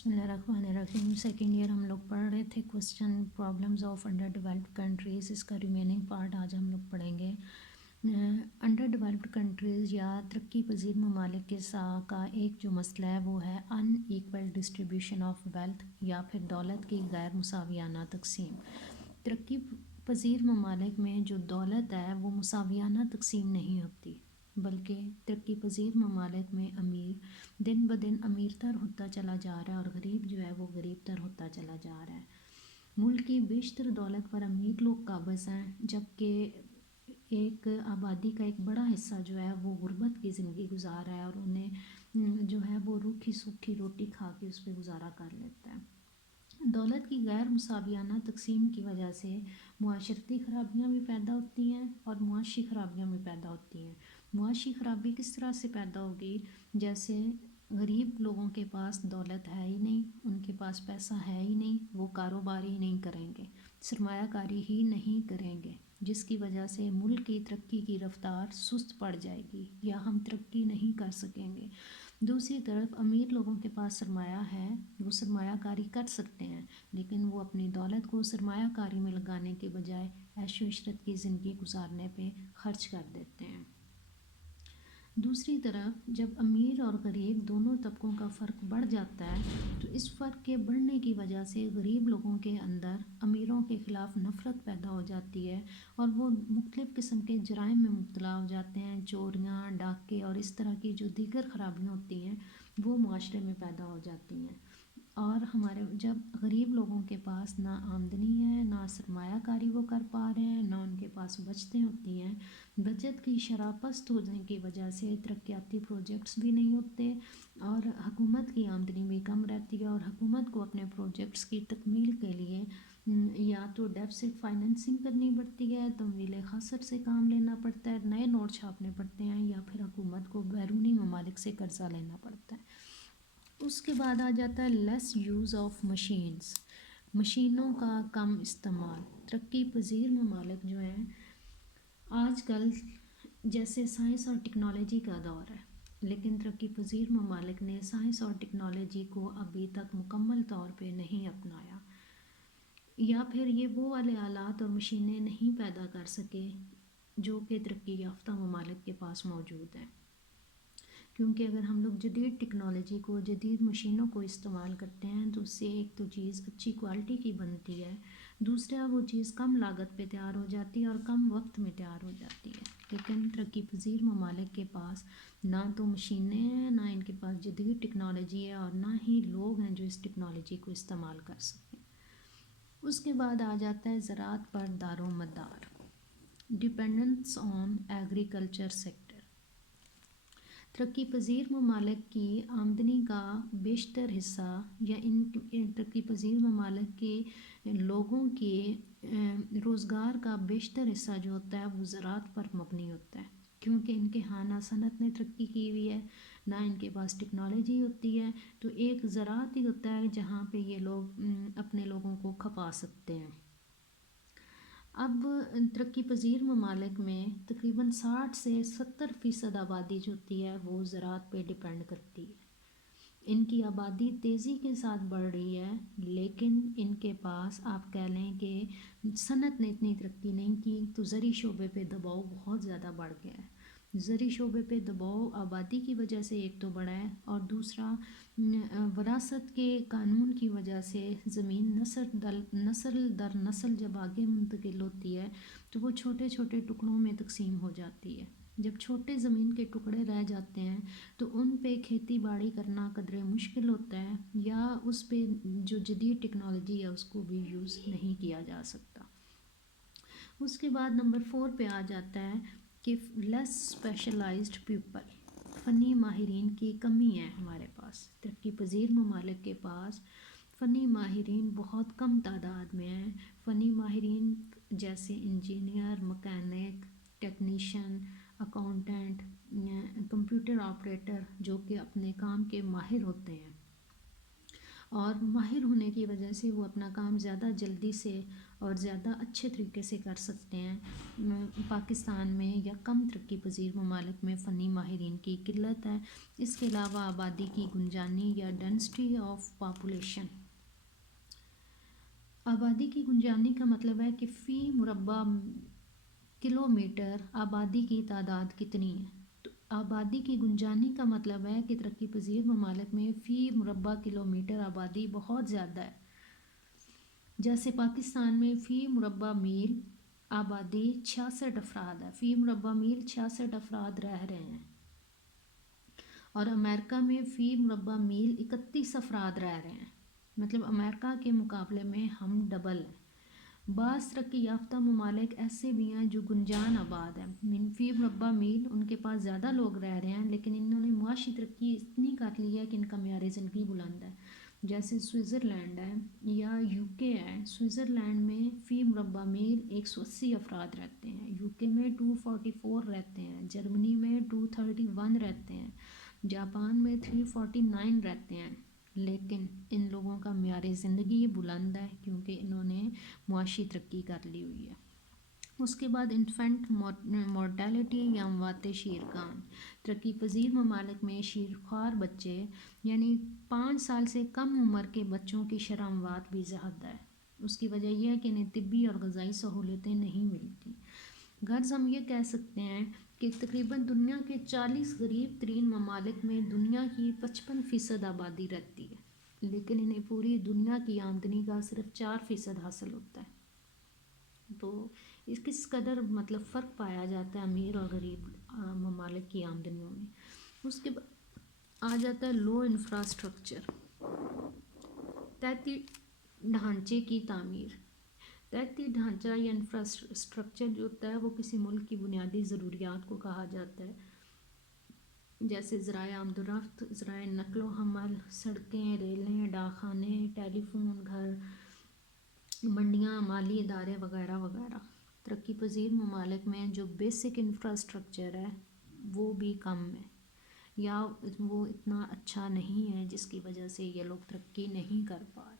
بسم اللہ الرحمن الرحیم. سیکنڈ ایئر ہم لوگ پڑھ رہے تھے question problems of under developed countries. اس کا ریمیننگ پارٹ آج ہم لوگ پڑھیں گے. انڈر ڈیولپڈ کنٹریز یا ترقی پذیر ممالک کے ساتھ کا ایک جو مسئلہ ہے وہ ہے ان ایکول ڈسٹریبیوشن آف ویلتھ یا پھر دولت کی غیر مساویانہ تقسیم. ترقی پذیر ممالک میں جو دولت ہے وہ مساویانہ تقسیم نہیں ہوتی، بلکہ ترقی پذیر ممالک میں امیر دن بدن امیر تر ہوتا چلا جا رہا ہے اور غریب جو ہے وہ غریب تر ہوتا چلا جا رہا ہے. ملک کی بیشتر دولت پر امیر لوگ قابض ہیں، جبکہ ایک آبادی کا ایک بڑا حصہ جو ہے وہ غربت کی زندگی گزار رہا ہے اور انہیں جو ہے وہ روکھی سوکھی روٹی کھا کے اس پہ گزارا کر لیتا ہے. دولت کی غیر مساویانہ تقسیم کی وجہ سے معاشرتی خرابیاں بھی پیدا ہوتی ہیں اور معاشی خرابیاں بھی پیدا ہوتی ہیں. معاشی خرابی کس طرح سے پیدا ہوگی؟ جیسے غریب لوگوں کے پاس دولت ہے ہی نہیں، ان کے پاس پیسہ ہے ہی نہیں، وہ کاروبار ہی نہیں کریں گے، سرمایہ کاری ہی نہیں کریں گے، جس کی وجہ سے ملک کی ترقی کی رفتار سست پڑ جائے گی یا ہم ترقی نہیں کر سکیں گے. دوسری طرف امیر لوگوں کے پاس سرمایہ ہے، وہ سرمایہ کاری کر سکتے ہیں، لیکن وہ اپنی دولت کو سرمایہ کاری میں لگانے کے بجائے عیش و عشرت کی زندگی گزارنے پہ خرچ کر دیتے ہیں. دوسری طرف جب امیر اور غریب دونوں طبقوں کا فرق بڑھ جاتا ہے تو اس فرق کے بڑھنے کی وجہ سے غریب لوگوں کے اندر امیروں کے خلاف نفرت پیدا ہو جاتی ہے اور وہ مختلف قسم کے جرائم میں مبتلا ہو جاتے ہیں. چوریاں، ڈاکے اور اس طرح کی جو دیگر خرابیاں ہوتی ہیں وہ معاشرے میں پیدا ہو جاتی ہیں. اور ہمارے جب غریب لوگوں کے پاس نہ آمدنی ہے، نہ سرمایہ کاری وہ کر پا رہے ہیں، نہ ان کے پاس بچتیں ہوتی ہیں، بچت کی شرح پست ہونے کی وجہ سے ترقیاتی پروجیکٹس بھی نہیں ہوتے اور حکومت کی آمدنی بھی کم رہتی ہے اور حکومت کو اپنے پروجیکٹس کی تکمیل کے لیے یا تو ڈیفسٹ فائنینسنگ کرنی پڑتی ہے، تمویل خسر سے کام لینا پڑتا ہے، نئے نوٹ چھاپنے پڑتے ہیں، یا پھر حکومت کو بیرونی ممالک سے قرضہ لینا پڑتا ہے. اس کے بعد آ جاتا ہے لیس یوز آف مشینز، مشینوں کا کم استعمال. ترقی پذیر ممالک جو ہیں آج کل جیسے سائنس اور ٹیکنالوجی کا دور ہے، لیکن ترقی پذیر ممالک نے سائنس اور ٹیکنالوجی کو ابھی تک مکمل طور پہ نہیں اپنایا، یا پھر یہ وہ والے آلات اور مشینیں نہیں پیدا کر سکے جو کہ ترقی یافتہ ممالک کے پاس موجود ہیں. کیونکہ اگر ہم لوگ جدید ٹیکنالوجی کو، جدید مشینوں کو استعمال کرتے ہیں تو اس سے ایک تو چیز اچھی کوالٹی کی بنتی ہے، دوسرا وہ چیز کم لاگت پہ تیار ہو جاتی ہے اور کم وقت میں تیار ہو جاتی ہے. لیکن ترقی پذیر ممالک کے پاس نہ تو مشینیں ہیں، نہ ان کے پاس جدید ٹیکنالوجی ہے اور نہ ہی لوگ ہیں جو اس ٹیکنالوجی کو استعمال کر سکیں. اس کے بعد آ جاتا ہے زراعت پر دار و مدار، ڈیپینڈنس آن ایگریکلچر سیکٹر. ترقی پذیر ممالک کی آمدنی کا بیشتر حصہ یا ان ترقی پذیر ممالک کے لوگوں کے روزگار کا بیشتر حصہ جو ہوتا ہے وہ زراعت پر مبنی ہوتا ہے، کیونکہ ان کے ہاں نہ صنعت نے ترقی کی ہوئی ہے، نہ ان کے پاس ٹیکنالوجی ہوتی ہے، تو ایک زراعت ہی ہوتا ہے جہاں پہ یہ لوگ اپنے لوگوں کو کھپا سکتے ہیں. اب ترقی پذیر ممالک میں تقریباً 60 سے 70% آبادی جو ہوتی ہے وہ زراعت پہ ڈیپینڈ کرتی ہے. ان کی آبادی تیزی کے ساتھ بڑھ رہی ہے، لیکن ان کے پاس آپ کہہ لیں کہ صنعت نے اتنی ترقی نہیں کی، تو زرعی شعبے پہ دباؤ بہت زیادہ بڑھ گیا ہے. زرعی شعبے پہ دباؤ آبادی کی وجہ سے ایک تو بڑا ہے، اور دوسرا وراثت کے قانون کی وجہ سے زمین نسل در نسل جب آگے منتقل ہوتی ہے تو وہ چھوٹے چھوٹے ٹکڑوں میں تقسیم ہو جاتی ہے. جب چھوٹے زمین کے ٹکڑے رہ جاتے ہیں تو ان پہ کھیتی باڑی کرنا قدرے مشکل ہوتا ہے، یا اس پہ جو جدید ٹیکنالوجی ہے اس کو بھی یوز نہیں کیا جا سکتا. اس کے بعد نمبر 4 پہ آ جاتا ہے کہ لیس اسپیشلائزڈ پیپل، فنی ماہرین کی کمی ہے ہمارے پاس. ترقی پذیر ممالک کے پاس فنی ماہرین بہت کم تعداد میں ہیں. فنی ماہرین جیسے engineer, mechanic, technician, accountant, computer operator جو کہ اپنے کام کے ماہر ہوتے ہیں، اور ماہر ہونے کی وجہ سے وہ اپنا کام زیادہ جلدی سے اور زیادہ اچھے طریقے سے کر سکتے ہیں۔ پاکستان میں یا کم ترقی پذیر ممالک میں فنی ماہرین کی قلت ہے۔ اس کے علاوہ آبادی کی گنجانی یا ڈینسٹی آف پاپولیشن۔ آبادی کی گنجانی کا مطلب ہے کہ فی مربع کلومیٹر آبادی کی تعداد کتنی ہے۔ تو آبادی کی گنجانی کا مطلب ہے کہ ترقی پذیر ممالک میں فی مربع کلومیٹر آبادی بہت زیادہ ہے۔ جیسے پاکستان میں فی مربع میل آبادی 66 افراد ہے، فی مربع میل 66 افراد رہ رہے ہیں، اور امریکہ میں فی مربع میل 31 افراد رہ رہے ہیں، مطلب امریکہ کے مقابلے میں ہم ڈبل ہیں۔ بعض ترقی یافتہ ممالک ایسے بھی ہیں جو گنجان آباد ہیں، فی مربع میل ان کے پاس زیادہ لوگ رہ رہے ہیں، لیکن انہوں نے معاشی ترقی اتنی کر لی ہے کہ ان کا معیار زندگی بلند ہے۔ جیسے سوئٹزرلینڈ ہے یا یو کے ہے۔ سوئٹزرلینڈ میں فی مربع میل 180 افراد رہتے ہیں، یو کے میں 244 رہتے ہیں، جرمنی میں 231 رہتے ہیں، جاپان میں 349 رہتے ہیں، لیکن ان لوگوں کا معیار زندگی بلند ہے کیونکہ انہوں نے معاشی ترقی کر لی ہوئی ہے۔ اس کے بعد انفینٹ مورٹیلٹی یا اموات شیرخوان۔ ترقی پذیر ممالک میں شیرخوار بچے یعنی 5 سال سے کم عمر کے بچوں کی شرح اموات بھی زیادہ ہے۔ اس کی وجہ یہ ہے کہ انہیں طبی اور غذائی سہولتیں نہیں ملتی۔ غرض ہم یہ کہہ سکتے ہیں کہ تقریباً دنیا کے 40 غریب ترین ممالک میں دنیا کی 55% آبادی رہتی ہے، لیکن انہیں پوری دنیا کی آمدنی کا صرف 4% حاصل ہوتا ہے۔ تو اس کس قدر مطلب فرق پایا جاتا ہے امیر اور غریب ممالک کی آمدنیوں میں۔ اس کے بعد آ جاتا ہے لو انفراسٹرکچر، تحتی ڈھانچے کی تعمیر۔ تحتی ڈھانچہ یا انفراسٹرکچر جو ہوتا ہے وہ کسی ملک کی بنیادی ضروریات کو کہا جاتا ہے، جیسے ذرائع آمد و رفت، ذرائع نقل و حمل، سڑکیں، ریلیں، ڈاک خانے، ٹیلی فون، گھر، منڈیاں، مالی ادارے وغیرہ وغیرہ۔ ترقی پذیر ممالک میں جو بیسک انفراسٹرکچر ہے وہ بھی کم ہے یا وہ اتنا اچھا نہیں ہے، جس کی وجہ سے یہ لوگ ترقی نہیں کر پا رہے۔